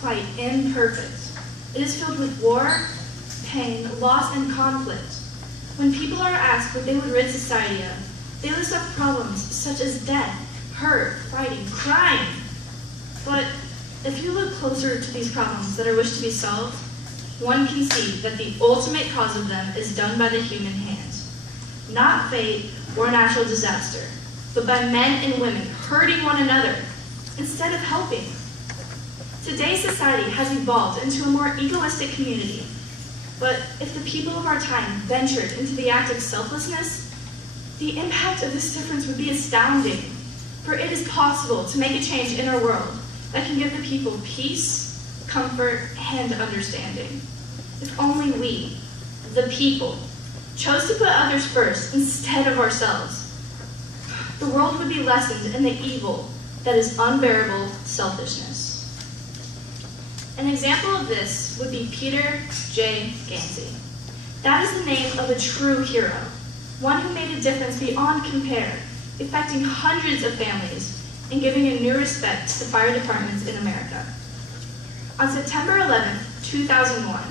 quite imperfect. It is filled with war, pain, loss, and conflict. When people are asked what they would rid society of, they list up problems such as death, hurt, fighting, crime. But if you look closer to these problems that are wished to be solved, one can see that the ultimate cause of them is done by the human hand. Not fate or natural disaster, but by men and women hurting one another instead of helping. Today's society has evolved into a more egoistic community, but if the people of our time ventured into the act of selflessness, the impact of this difference would be astounding, for it is possible to make a change in our world that can give the people peace, comfort, and understanding. If only we, the people, chose to put others first instead of ourselves, the world would be lessened in the evil that is unbearable selfishness. An example of this would be Peter J. Gansey. That is the name of a true hero, one who made a difference beyond compare, affecting hundreds of families and giving a new respect to fire departments in America. On September 11, 2001,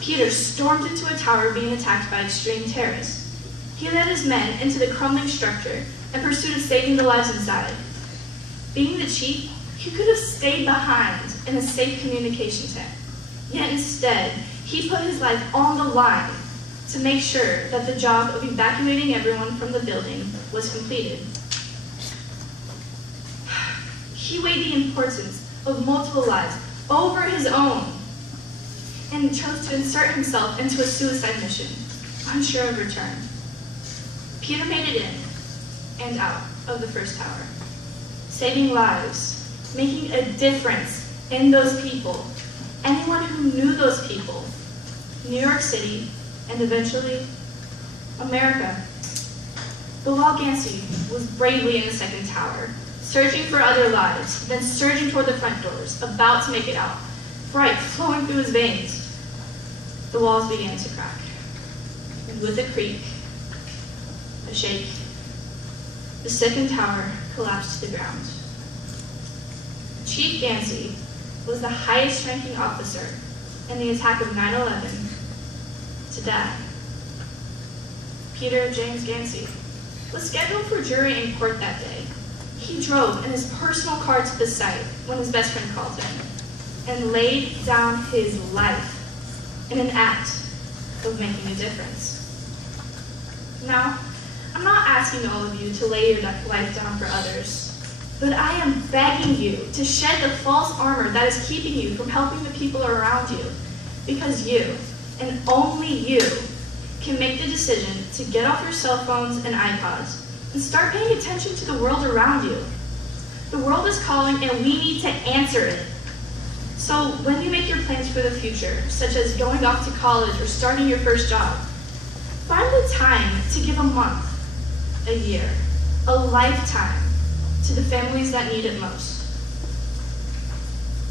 Peter stormed into a tower being attacked by extreme terrorists. He led his men into the crumbling structure in pursuit of saving the lives inside. Being the chief, he could have stayed behind in a safe communication tent. Yet instead, he put his life on the line to make sure that the job of evacuating everyone from the building was completed. He weighed the importance of multiple lives over his own and chose to insert himself into a suicide mission, unsure of return. Peter made it in and out of the first tower, saving lives, making a difference in those people, anyone who knew those people, New York City, and eventually America. Bilal Gansey was bravely in the second tower, searching for other lives, then surging toward the front doors, about to make it out, bright flowing through his veins. The walls began to crack, and with a creak, a shake, the second tower collapsed to the ground. Chief Gansey was the highest-ranking officer in the attack of 9/11 to die. Peter James Gansey was scheduled for jury in court that day. He drove in his personal car to the site when his best friend called him and laid down his life in an act of making a difference. Now, I'm not asking all of you to lay your life down for others, but I am begging you to shed the false armor that is keeping you from helping the people around you, because you, and only you, can make the decision to get off your cell phones and iPods and start paying attention to the world around you. The world is calling and we need to answer it. So when you make your plans for the future, such as going off to college or starting your first job, find the time to give a month, a year, a lifetime to the families that need it most.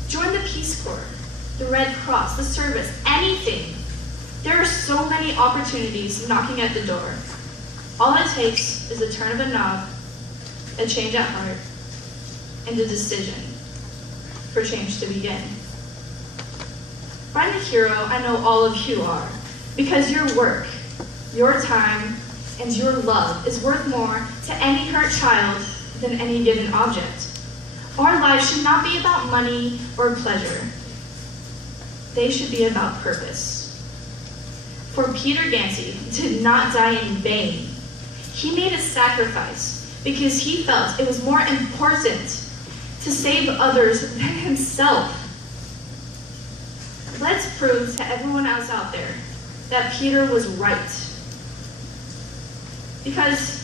Join the Peace Corps, the Red Cross, the service, anything. There are so many opportunities knocking at the door. All it takes is a turn of a knob, a change at heart, and a decision for change to begin. Find the hero I know all of you are, because your work, your time, and your love is worth more to any hurt child than any given object. Our lives should not be about money or pleasure. They should be about purpose. For Peter Gansey did not die in vain. He made a sacrifice because he felt it was more important to save others than himself. Let's prove to everyone else out there that Peter was right. Because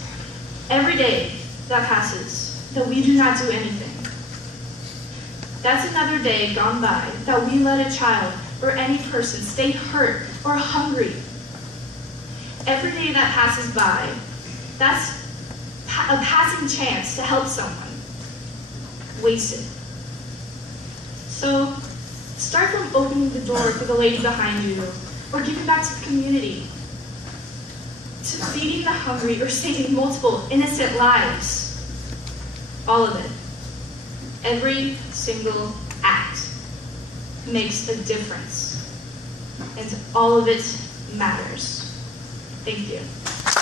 every day that passes that we do not do anything, that's another day gone by that we let a child or any person stay hurt or hungry. Every day that passes by, that's a passing chance to help someone wasted. So start from opening the door for the lady behind you, or giving back to the community, to feeding the hungry, or saving multiple innocent lives. All of it. Every single act. makes a difference, and all of it matters. Thank you.